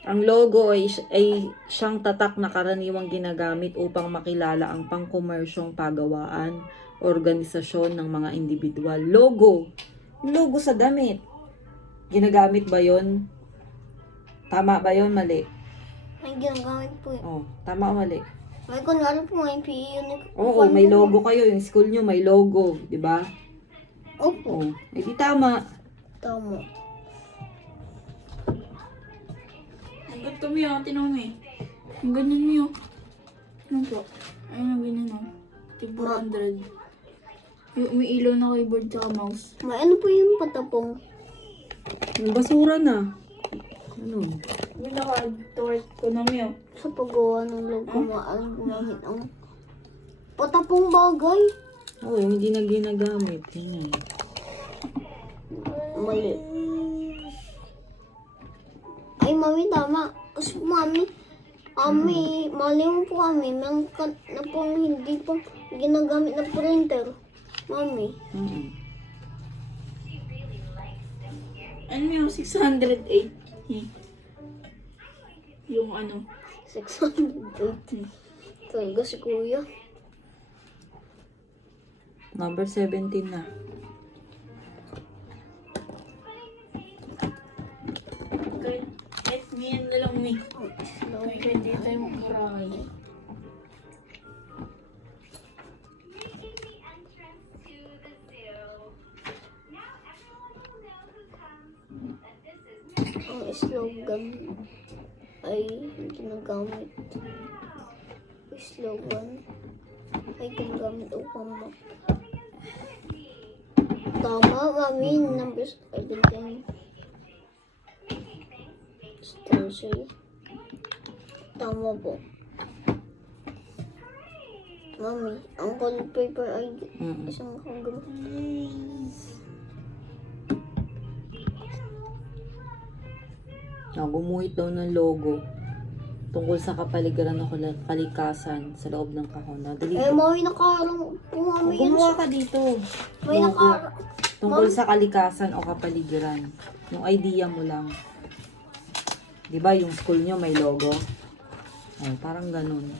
Ang logo ay siyang tatak na karaniwang ginagamit upang makilala ang pangkomersyong pagawaan, organisasyon ng mga individual. Logo. Logo sa damit. Ginagamit ba yon? Tama ba yon? Mali. May ginagamit po yun. Oh, tama o mali? May kunwari po may PE uniform. Oo, may logo kayo. Yung school nyo may logo. Di ba? Opo. Oh, eh di tama. Tama. Ang gato mo yun, tinong mo eh. Ang ganyan mo yun. Ano po? Ayun ang ganyan mo. Tipo 100. Yung may ilaw na keyboard tsaka mouse. May ano po yung patapong Yung basura na. Ano? Yung naka-torch ko na mo yun. sa paggawa ng logo maaring gumamit ang patapong bagay. Oo, yung hindi na ginagamit. Yan. Mali. Ay, mami, tama. Kasi mami, mali mo po kami. Meron na pong hindi pong ginagamit na printer. Mami. Ano yung 608? Yung ano? 680. Talaga si kuya. Number 17 na. Kahit ngayon na lang may. Kahit hindi tayo magkarakay. Ang slogan ay ginagamit. Slogan ay ginagamit upang tama, mami. Number 17. Stencil. Tama po. Mami, ang colored paper ay isang hanggang. Gumuhit daw ng logo tungkol sa kapaligiran ng kalikasan sa loob ng kahon. Dali. Mami, nakaroon po mami yan. Gumawa ka dito. May Logo nakaroon. tungkol sa kalikasan o kapaligiran. Yung idea mo lang. 'Di ba yung school nyo may logo? Oh, parang ganun.